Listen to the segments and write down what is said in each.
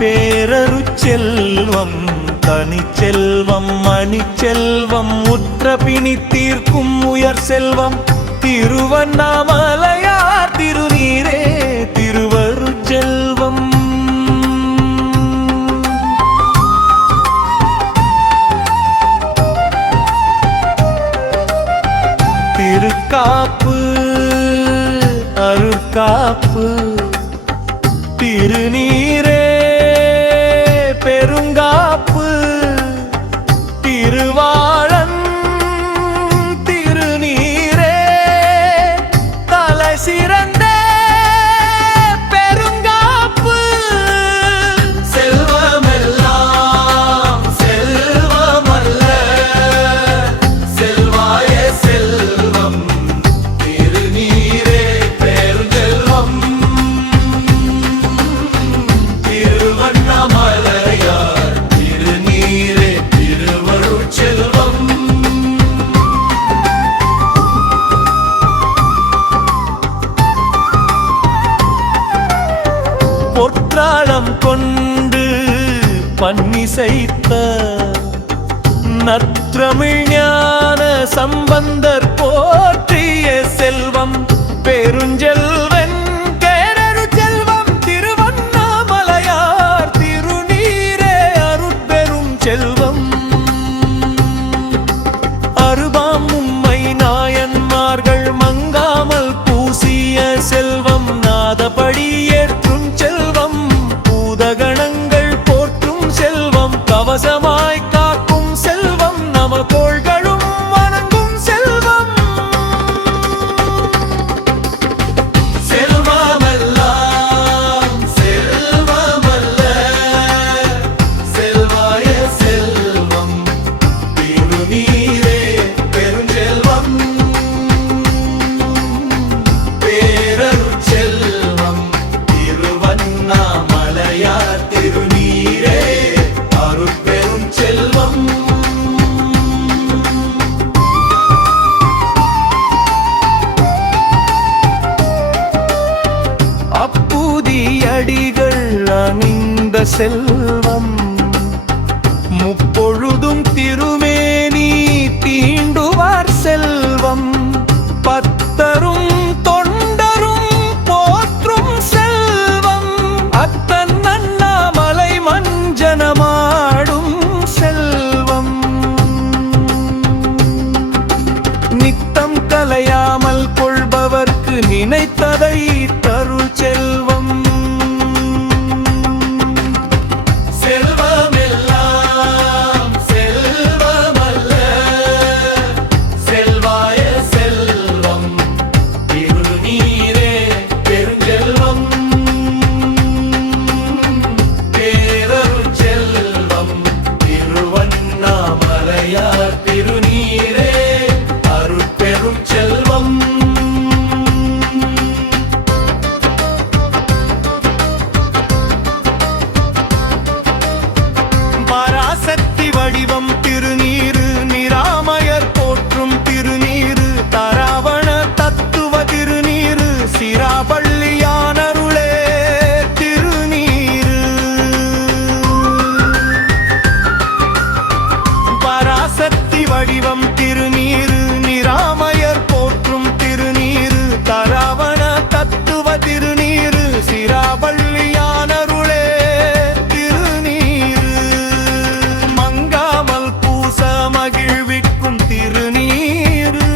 பேரருட்செல்வம் தனிச்செல்வம் மணிச்செல்வம் உற்ற பிணி தீர்க்கும் உயர் செல்வம் திருவண்ணாமலையார் திருநீரே திருவருட்செல்வம். திருக்காப்பு அருட்காப்பு திருநீரே பெருங்காப்பு திருவாழன் திருநீரே தலை சிறந்த பெருங்காப்பு. செல்வமெல்லாம் செல்வமல்ல செல்வாய செல்வம் திருநீரே பெருஞ்செல்வம் திருவண்ணாமலையார் திருநீரே திருவருட்செல்வம். பொற்றாளம் கொண்டு பன்னிசைத்த நற்றமிழ் ஞான சம்பந்தர் போற்றிய செல்வம் பெருஞ்செல்வன் பேரருட்செல்வம் திருவண்ணாமலையார் திருநீரே அருட்பெரும் செல்வம். அருபாம் உம்மை நாயன்மார்கள் மங்காமல் பூசிய செல்வம் நாதபடி ஏற்றும் செல்வம் பூதகணங்கள் போற்றும் செல்வம் கவசமாய் காக்கும் செல்வம் நமகோள்களும் வணங்கும் செல்வம். செல்வமெல்லாம் செல்வமல்ல செல்வாய செல்வம் திருநீரே பெருஞ்செல்வம் பேரருட்செல்வம் திருவண்ணாமலையார் திருநீரே அருட்பெரும் செல்வம். அப்பூதியடிகள் அணிந்த செல்வம் முப்பொழுதும் திருமேனி தீண்டுவார் செல்வம் பத்தரும் தொண்டரும் போற்றும் செல்வம் அத்தன் அண்ணாமலை மஞ்சனமாடும் செல்வம் நித்தம் கலையாமல் கொள்பவர்க்கு நினைத்ததை தருள் செல்வம். செல்வமெல்லாம் செல்வமல்ல செல்வாய செல்வம் திருநீரே பெருஞ்செல்வம் பேரருட்செல்வம் திருவண்ணாமலையார் திருநீரே அருட்பெரும் செல்வம். பராசக்தி வடிவம் திருநீரு நிராமயர் போற்றும் திருநீரு தராவண தத்துவ திருநீரு சிராபள்ளியானருளே திருநீரு. பராசக்தி வடிவம் திருநீரு நிராமயர் போற்றும் திருநீரு தராவண தத்துவ திருநீரு சிராபள்ளியானருளே திருநீரு. மங்காமல் பூச மகிழ்விக்கும் திருநீரு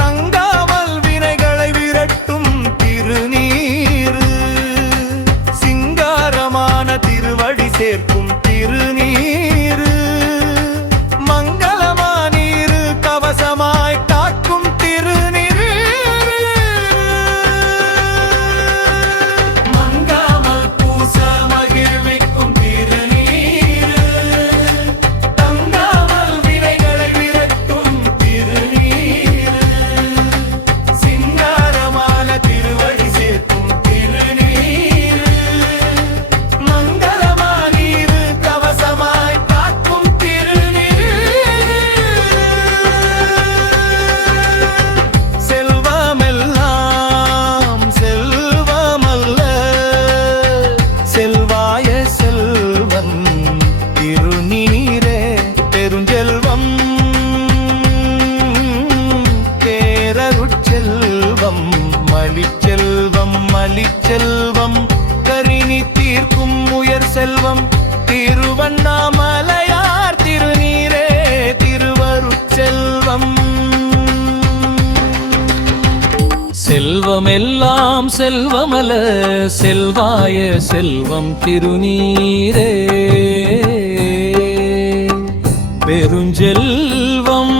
தங்காமல் வினைகளை விரட்டும் திருநீரு சிங்காரமான திருவடி சேர்க்கும் திருநீரு மங்களமானீரு கவசமாய் காக்கும் திருநீரு. மங்காமல் பூச மகிழ்விக்கும் திருநீரு தங்காமல் வினைகளை விரட்டும் திருநீரு சிங்காரமான திருவடி சேர்க்கும் திருநீரு மங்களமானீரு செல்வம் திருவண்ணாமலையார் திருநீரே திருவருட்செல்வம். செல்வமெல்லாம் செல்வமல செல்வாய செல்வம் திருநீரே பெருஞ்செல்வம்.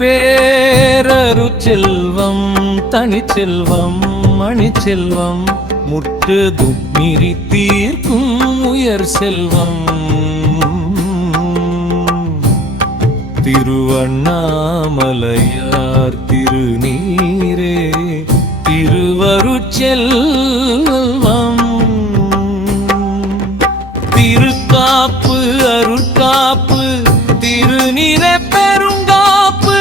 பேரருட்செல்வம் தனிச்செல்வம் மணிச்செல்வம் முற்று துக்மிரி தீர்க்கும் உயர் செல்வம். திருவண்ணாமலையார் திருநீரே திருவருட்செல்வம். திருக்காப்பு அருட்காப்பு திருநீரே பெருங்காப்பு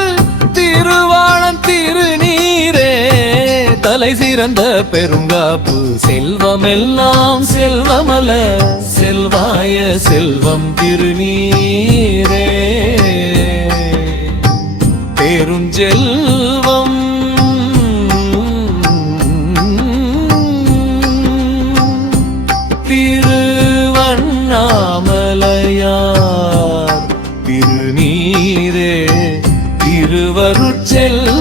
திருவாளன் திருநீரே தலை சிறந்த பெருங்காப்பு. செல்வமெல்லாம் செல்வமல செல்வாய செல்வம் திருநீரே பெருஞ்செல்வம். திருவண்ணாமலையார் திருநீரே திருவருட்செல்வம்.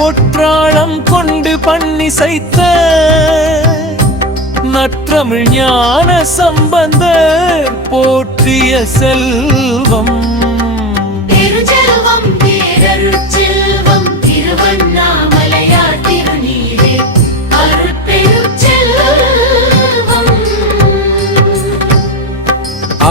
பொற்றாளம் கொண்டு பண்ணி சைத்த நற்றமிழ் ஞான சம்பந்தர் போற்றிய செல்வம். திருச்செல்வம் பேரருட்செல்வம் திருவண்ணாமலையார் திருநீரே அருட்பெருஞ்செல்வம்.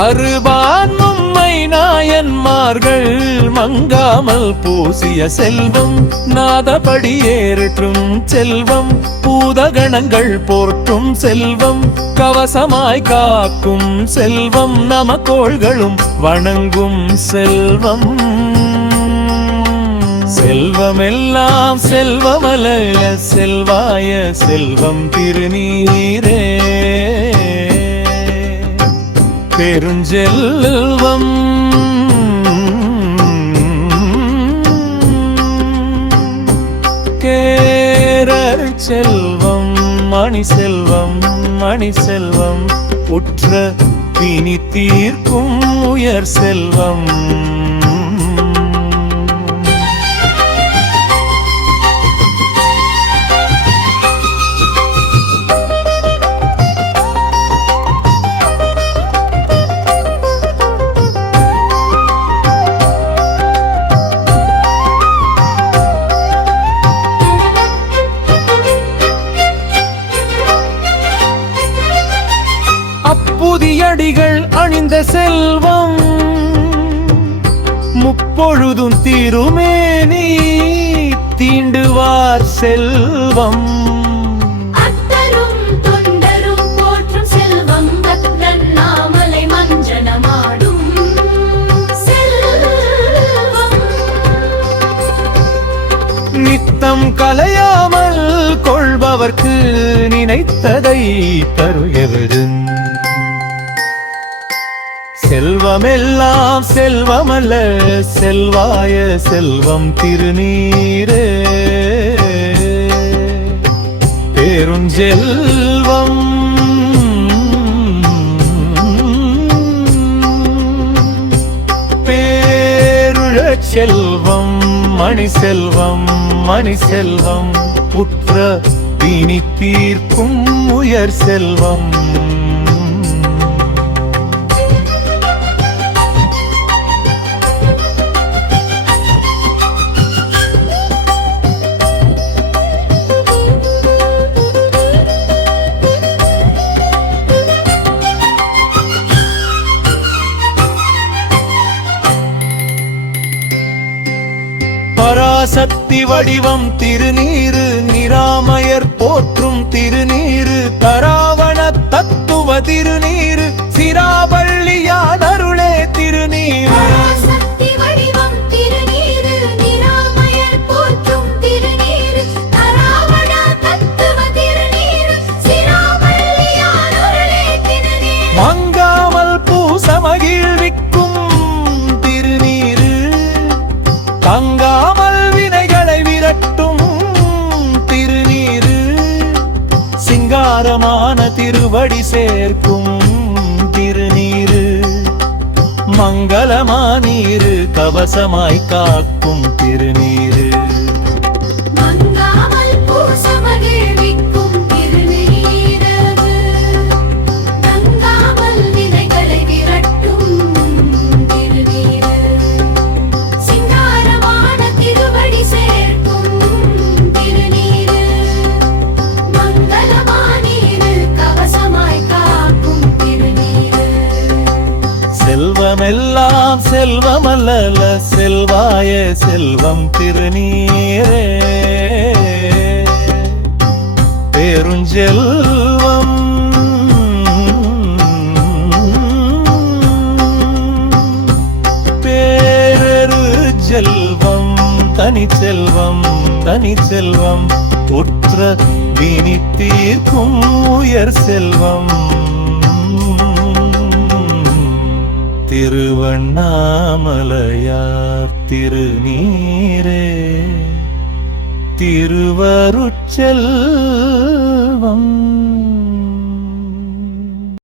அறுபான் மும்மை நாயன்மார்கள் மங்காமல் பூசிய செல்வம். நாதபடி ஏற்றும் செல்வம் பூதகணங்கள் போற்றும் செல்வம். கவசமாய் காக்கும் செல்வம் நமக்கோள்களும் வணங்கும் செல்வம். செல்வமெல்லாம் செல்வமல செல்வாய செல்வம் திருநீரே பெருஞ்செல்வம். கேரர் செல்வம் மணி செல்வம் மணி செல்வம் உற்ற பிணி தீர்க்கும் உயர் செல்வம். புதியடிகள் அணிந்த செல்வம் முப்பொழுதும் திருமேனி தீண்டுவார் செல்வம். அத்தரும் தொண்டரும் போற்றும் செல்வம் அண்ணாமலை மஞ்சனமாடும் செல்வம். நித்தம் கலையாமல் கொள்பவர்க்கு நினைத்ததை தருகிறது. செல்வமெல்லாம் செல்வமல்ல செல்வாய செல்வம் திருநீரே பெருஞ்செல்வம். பேருழச் செல்வம் மணி செல்வம் மணி செல்வம் உற்ற பிணி தீர்க்கும் உயர் செல்வம். பராசக்தி வடிவம் திருநீரு நிராமயர் போற்றும் திருநீரு தராவண தத்துவ திருநீரு சிராவள்ளியான் அருளே திருநீரு. திருவடி சேர்க்கும் திருநீரு மங்களமா நீரு கவசமாய் காக்கும் திருநீரு மங்காமல் பூச மகிழ்விக்கும் திருநீரவு தங்காமல் வினைகளை விரட்டும் திருநீரு சிங்காரமான திருவடி சேர்க்கும் திருநீரு மங்களமா நீரு கவசமாய் காக்கும் திருநீரு செல்வமெல்லாம் செல்வமல்ல செல்வாய செல்வம் திருநீரே பெருஞ்செல்வம் பேரரு செல்வம் தனிச்செல்வம் தனிச்செல்வம் உற்ற வினி தீர்க்கும் உயர் செல்வம் திருவண்ணாமலையார் திருநீரே திருவருட்செல்வம்